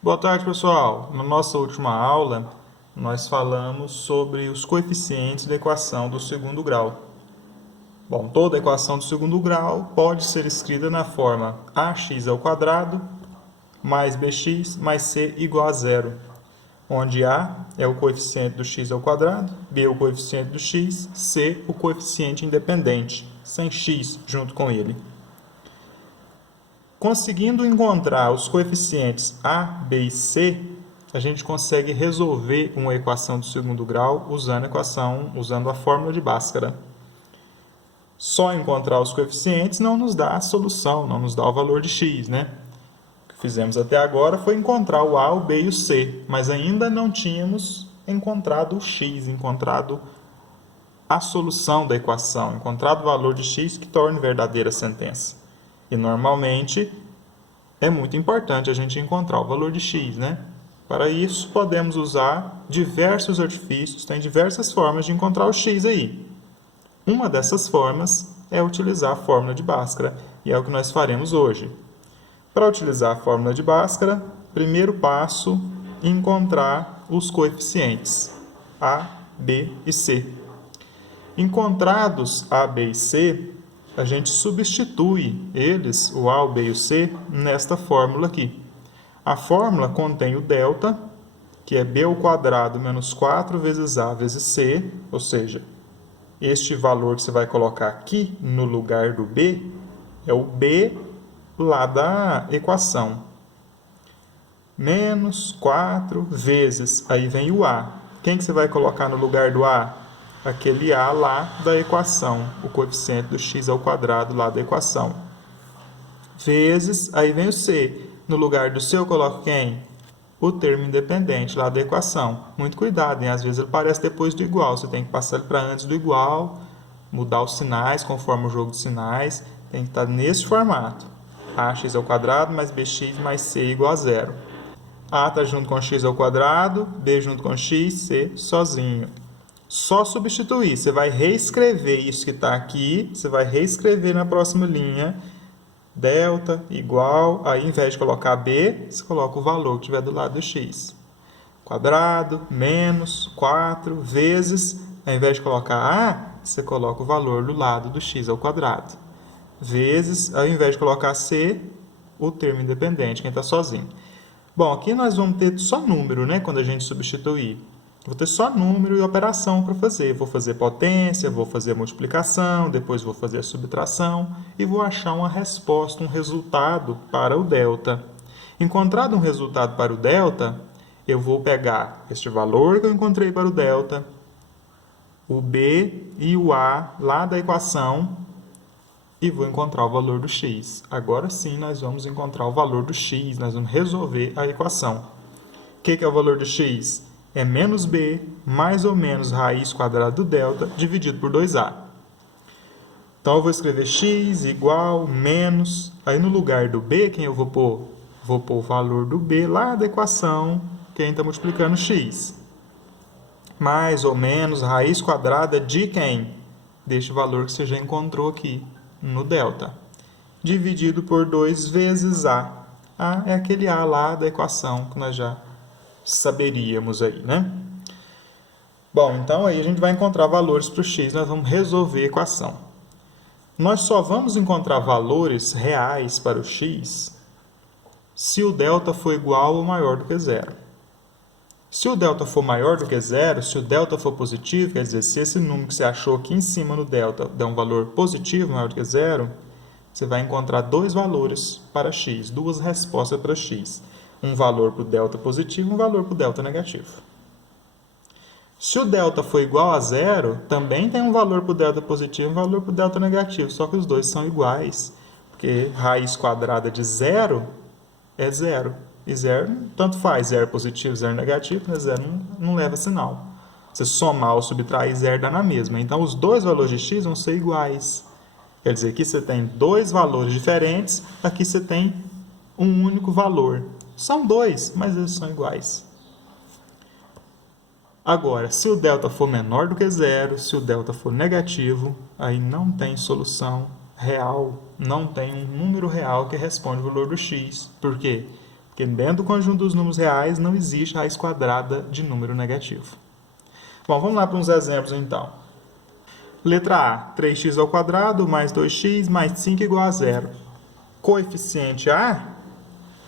Boa tarde, pessoal. Na nossa última aula, nós falamos sobre os coeficientes da equação do segundo grau. Bom, toda equação do segundo grau pode ser escrita na forma ax² mais bx mais c igual a zero, onde a é o coeficiente do x², b é o coeficiente do x, c o coeficiente independente, sem x junto com ele. Conseguindo encontrar os coeficientes a, b e c, a gente consegue resolver uma equação do segundo grau usando a fórmula de Bhaskara. Só encontrar os coeficientes não nos dá a solução, não nos dá o valor de x, né? O que fizemos até agora foi encontrar o a, o b e o c, mas ainda não tínhamos encontrado o x, encontrado a solução da equação, encontrado o valor de x que torne verdadeira a sentença. E normalmente é muito importante a gente encontrar o valor de x, né? Para isso, podemos usar diversos artifícios, tem diversas formas de encontrar o x aí. Uma dessas formas é utilizar a fórmula de Bhaskara, e é o que nós faremos hoje. Para utilizar a fórmula de Bhaskara, primeiro passo, encontrar os coeficientes a, b e c. Encontrados a, b e c, a gente substitui eles, o a, o b e o c, nesta fórmula aqui. A fórmula contém o delta, que é b² menos 4 vezes a vezes c, ou seja, este valor que você vai colocar aqui no lugar do b é o b lá da equação. Menos 4 vezes, aí vem o a. Quem que você vai colocar no lugar do a? Aquele a lá da equação, o coeficiente do x² lá da equação. Vezes, aí vem o c. No lugar do c eu coloco quem? O termo independente lá da equação. Muito cuidado, hein? Às vezes ele aparece depois do igual. Você tem que passar ele para antes do igual, mudar os sinais conforme o jogo de sinais. Tem que estar nesse formato. Ax² mais bx mais c igual a zero. A está junto com x², b junto com x, c sozinho. Só substituir. Você vai reescrever isso que está aqui, você vai reescrever na próxima linha. Delta igual, aí ao invés de colocar b, você coloca o valor que tiver do lado do x. Quadrado, menos 4 vezes, ao invés de colocar a, você coloca o valor do lado do x². Vezes, ao invés de colocar c, o termo independente, quem está sozinho. Bom, aqui nós vamos ter só número, né, quando a gente substituir. Vou ter só número e operação para fazer. Vou fazer potência, vou fazer multiplicação, depois vou fazer a subtração e vou achar uma resposta, um resultado para o delta. Encontrado um resultado para o delta, eu vou pegar este valor que eu encontrei para o delta, o b e o a lá da equação e vou encontrar o valor do x. Agora sim nós vamos encontrar o valor do x, nós vamos resolver a equação. O que é o valor do x? É menos b mais ou menos raiz quadrada do delta dividido por 2a. Então, eu vou escrever x igual menos... Aí, no lugar do b, quem eu vou pôr? Vou pôr o valor do b lá da equação, quem está multiplicando x. Mais ou menos raiz quadrada de quem? Deste valor que você já encontrou aqui no delta. Dividido por 2 vezes a. A é aquele a lá da equação que nós já saberíamos aí, né? Bom, então aí a gente vai encontrar valores para o x, nós vamos resolver a equação. Nós só vamos encontrar valores reais para o x se o delta for igual ou maior do que zero. Se o delta for maior do que zero, se o delta for positivo, quer dizer, se esse número que você achou aqui em cima no delta der um valor positivo maior do que zero, você vai encontrar dois valores para x, duas respostas para x. Um valor para o delta positivo e um valor para o delta negativo. Se o delta for igual a zero, também tem um valor para o delta positivo e um valor para o delta negativo, só que os dois são iguais, porque raiz quadrada de zero é zero. E zero, tanto faz, zero positivo, zero negativo, mas zero não leva sinal. Você somar ou subtrair zero dá na mesma. Então, os dois valores de x vão ser iguais. Quer dizer, aqui você tem dois valores diferentes, aqui você tem um único valor. São dois, mas eles são iguais. Agora, se o delta for menor do que zero, se o delta for negativo, aí não tem solução real, não tem um número real que responde o valor do x. Por quê? Porque dentro do conjunto dos números reais não existe raiz quadrada de número negativo. Bom, vamos lá para uns exemplos então. Letra A, 3x² mais 2x mais 5 igual a 0. Coeficiente A,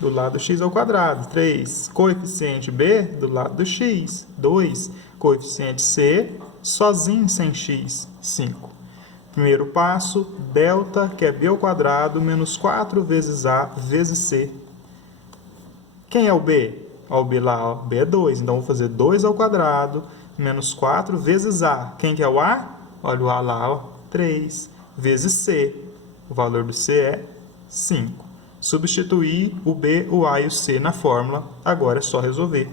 do lado do x², 3. Coeficiente B, do lado do x, 2. Coeficiente C, sozinho sem x, 5. Primeiro passo, delta, que é b² menos 4 vezes A vezes C. Quem é o B? Ó, o B lá, ó, B é 2. Então, vou fazer 2² menos 4 vezes A. Quem que é o A? Olha o A lá, ó, 3. Vezes C. O valor do C é 5. Substituir o B, o A e o C na fórmula. Agora é só resolver.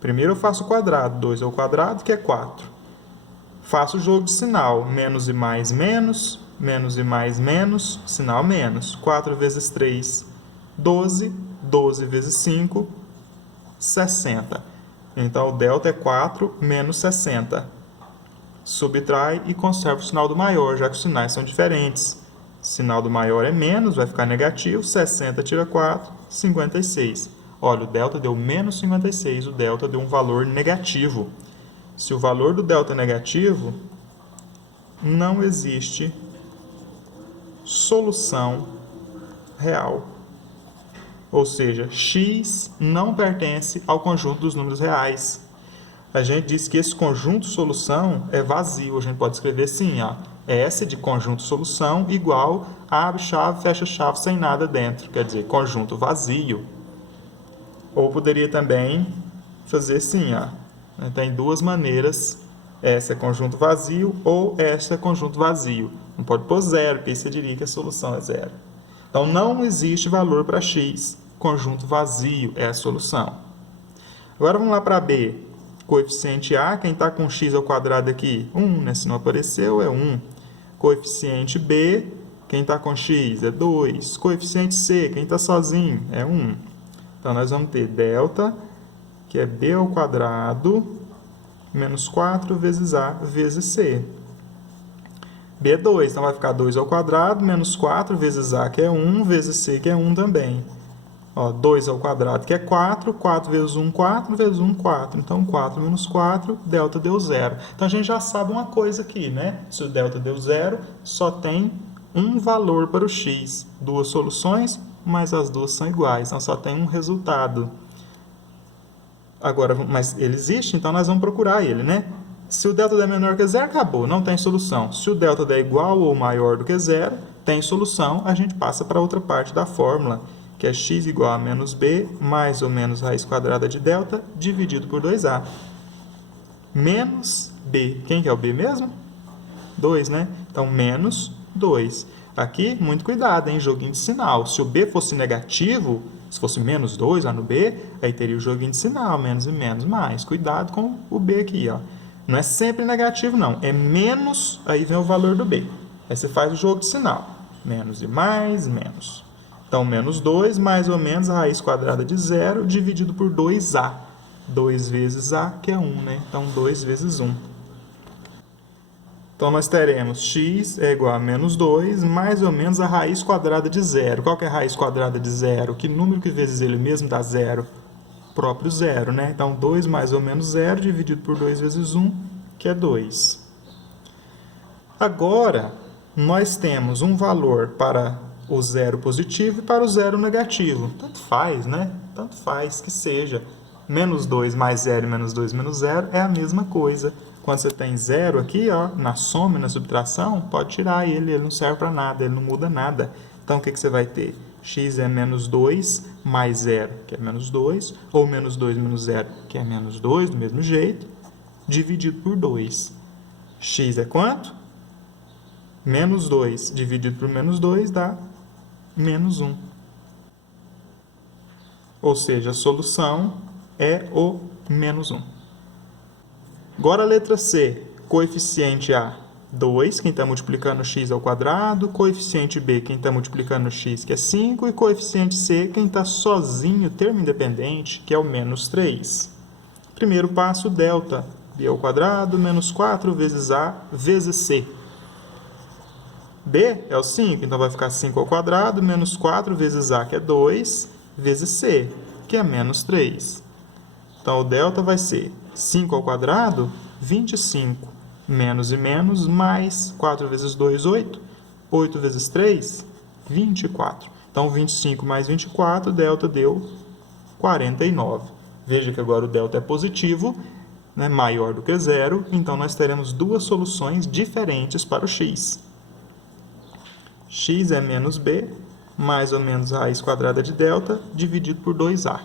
Primeiro eu faço o quadrado. 2² que é 4. Faço o jogo de sinal. Menos e mais, menos. Menos e mais, menos. Sinal menos. 4 vezes 3, 12. 12 vezes 5, 60. Então, o delta é 4 menos 60. Subtrai e conserva o sinal do maior, já que os sinais são diferentes. O sinal do maior é menos, vai ficar negativo. 60 tira 4, 56. Olha, o delta deu menos 56, o delta deu um valor negativo. Se o valor do delta é negativo, não existe solução real. Ou seja, x não pertence ao conjunto dos números reais. A gente diz que esse conjunto solução é vazio. A gente pode escrever assim, ó, S de conjunto solução igual abre chave, fecha chave sem nada dentro. Quer dizer, conjunto vazio. Ou poderia também fazer assim, ó. Tem duas maneiras. S é conjunto vazio ou S é conjunto vazio. Não pode pôr zero, porque aí você diria que a solução é zero. Então, não existe valor para x. Conjunto vazio é a solução. Agora, vamos lá para B. Coeficiente A, quem está com x² aqui? 1, né? Se não apareceu, é 1. Coeficiente B, quem está com x? É 2. Coeficiente C, quem está sozinho? É 1. Então, nós vamos ter delta, que é b² menos 4 vezes A vezes C. B é 2, então vai ficar 2² menos 4 vezes A, que é 1, vezes C, que é 1 também. Ó, 2² que é 4, 4 vezes 1, 4, vezes 1, 4. Então, 4 menos 4, delta deu 0. Então, a gente já sabe uma coisa aqui, né? Se o delta deu 0, só tem um valor para o x. Duas soluções, mas as duas são iguais. Então, só tem um resultado. Agora, mas ele existe, então nós vamos procurar ele, né? Se o delta der menor que zero, acabou, não tem solução. Se o delta der igual ou maior do que zero, tem solução, a gente passa para outra parte da fórmula, que é x igual a menos b, mais ou menos raiz quadrada de delta, dividido por 2a. Menos b. Quem que é o b mesmo? 2, né? Então, menos 2. Aqui, muito cuidado, hein? Joguinho de sinal. Se o b fosse negativo, se fosse menos 2 lá no b, aí teria o joguinho de sinal, menos e menos, mais. Cuidado com o b aqui, ó. Não é sempre negativo, não. É menos, aí vem o valor do b. Aí você faz o jogo de sinal. Menos e mais, menos. Então, menos 2, mais ou menos a raiz quadrada de 0, dividido por 2a. 2 vezes a, que é 1, né? Então, 2 vezes 1. Então, nós teremos x é igual a menos 2, mais ou menos a raiz quadrada de 0. Qual que é a raiz quadrada de 0? Que número que vezes ele mesmo dá 0? Próprio 0, né? Então, 2 mais ou menos 0, dividido por 2 vezes 1, que é 2. Agora, nós temos um valor para o 0 positivo e para o 0 negativo. Tanto faz, né? Tanto faz que seja. Menos 2 mais 0 e menos 2 menos 0 é a mesma coisa. Quando você tem 0 aqui, ó, na soma e na subtração, pode tirar ele não serve para nada, ele não muda nada. Então, o que você vai ter? X é menos 2 mais 0, que é menos 2, ou menos 2 menos 0, que é menos 2, do mesmo jeito, dividido por 2. X é quanto? Menos 2 dividido por menos 2 dá menos 1. Ou seja, a solução é o menos 1. Agora a letra C. Coeficiente A, 2, quem está multiplicando x ao quadrado. Coeficiente B, quem está multiplicando x, que é 5. E coeficiente C, quem está sozinho, termo independente, que é o menos 3. Primeiro passo, delta. B ao quadrado menos 4 vezes A vezes C. B é o 5, então vai ficar 5 ao quadrado, menos 4 vezes A, que é 2, vezes c, que é menos 3. Então, o delta vai ser 5 ao quadrado, 25, menos e menos, mais 4 vezes 2, 8. 8 vezes 3, 24. Então, 25 mais 24, delta deu 49. Veja que agora o delta é positivo, né, maior do que zero, então nós teremos duas soluções diferentes para o x. X é menos b, mais ou menos raiz quadrada de delta, dividido por 2a.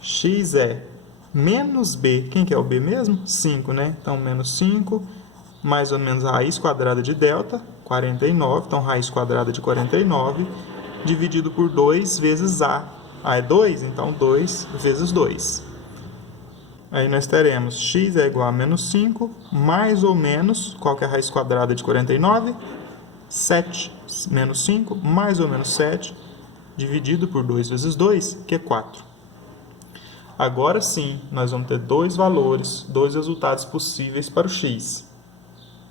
X é menos b, quem que é o b mesmo? 5, né? Então, menos 5, mais ou menos a raiz quadrada de delta, 49, então raiz quadrada de 49, dividido por 2 vezes a. A é 2, então 2 vezes 2. Aí nós teremos x é igual a menos 5, mais ou menos, qual que é a raiz quadrada de 49? 7. Menos 5, mais ou menos 7, dividido por 2 vezes 2, que é 4. Agora sim, nós vamos ter dois valores, dois resultados possíveis para o x.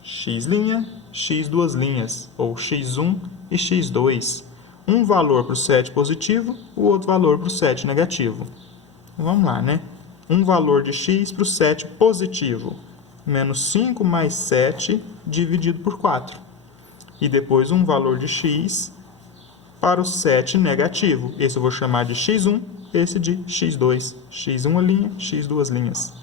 X', x duas linhas, ou x1 e x2. Um valor para o 7 positivo, o outro valor para o 7 negativo. Vamos lá, né? Um valor de x para o 7 positivo, menos 5 mais 7 dividido por 4. E depois um valor de x para o 7 negativo. Esse eu vou chamar de x1, esse de x2. x1 linha, x duas linhas.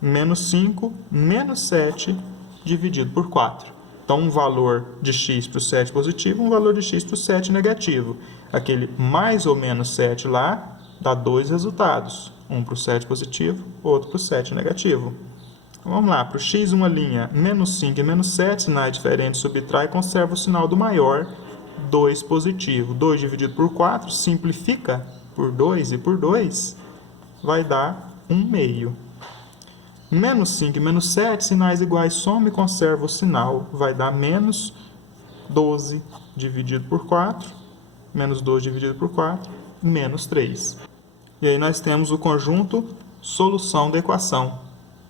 Menos 5, menos 7 dividido por 4. Então, um valor de x para o 7 positivo, um valor de x para o 7 negativo. Aquele mais ou menos 7 lá dá dois resultados. Um para o 7 positivo, outro para o 7 negativo. Vamos lá, para o x, uma linha, menos 5 e menos 7, sinais diferentes, subtrai e conserva o sinal do maior, 2 positivo. 2 dividido por 4, simplifica por 2 e por 2, vai dar 1 meio. Menos 5 e menos 7, sinais iguais, soma e conserva o sinal, vai dar menos 12 dividido por 4, menos 12 dividido por 4, menos 3. E aí nós temos o conjunto solução da equação,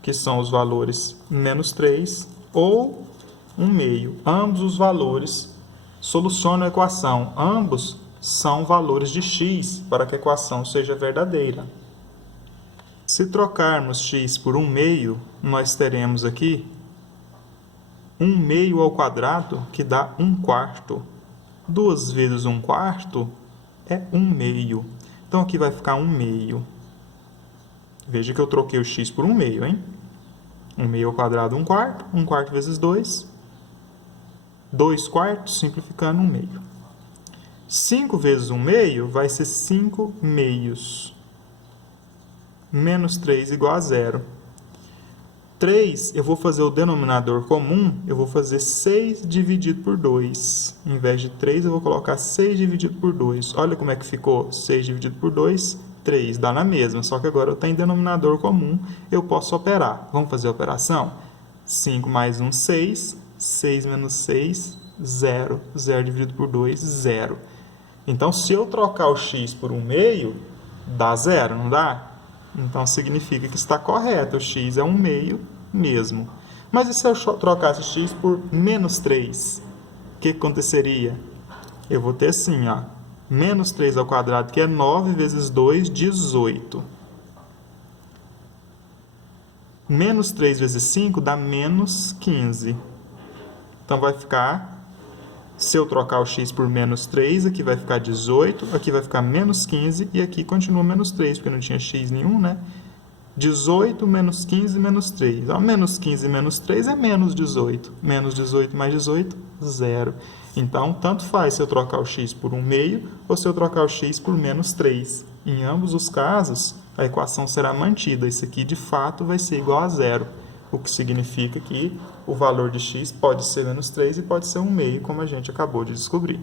que são os valores menos 3 ou 1 meio. Ambos os valores solucionam a equação. Ambos são valores de x para que a equação seja verdadeira. Se trocarmos x por 1 meio, nós teremos aqui 1 meio ao quadrado, que dá 1 quarto. 2 vezes 1 quarto é 1 meio. Então, aqui vai ficar 1 meio. Veja que eu troquei o x por 1 meio, hein? 1 meio ao quadrado, 1 quarto. 1 quarto vezes 2. 2 quartos, simplificando 1 meio. 5 vezes 1 meio vai ser 5 meios. Menos 3 igual a 0. 3, eu vou fazer o denominador comum, eu vou fazer 6 dividido por 2. Em vez de 3, eu vou colocar 6 dividido por 2. Olha como é que ficou 6 dividido por 2, 3. Dá na mesma, só que agora eu tenho denominador comum, eu posso operar. Vamos fazer a operação? 5 mais 1, 6. 6 menos 6, 0. 0 dividido por 2, 0. Então, se eu trocar o x por 1 meio, dá 0, não dá? Então, significa que está correto, o x é 1 meio mesmo. Mas e se eu trocasse x por menos 3? O que aconteceria? Eu vou ter assim, ó, menos 3 ao quadrado, que é 9 vezes 2, 18. Menos 3 vezes 5 dá menos 15. Então, vai ficar, se eu trocar o x por menos 3, aqui vai ficar 18, aqui vai ficar menos 15, e aqui continua menos 3, porque não tinha x nenhum, né? 18 menos 15 menos 3. Ó, menos 15 menos 3 é menos 18. Menos 18 mais 18, 0. Então, tanto faz se eu trocar o x por 1 meio ou se eu trocar o x por menos 3. Em ambos os casos, a equação será mantida. Isso aqui, de fato, vai ser igual a 0. O que significa que o valor de x pode ser menos 3 e pode ser 1 meio, como a gente acabou de descobrir.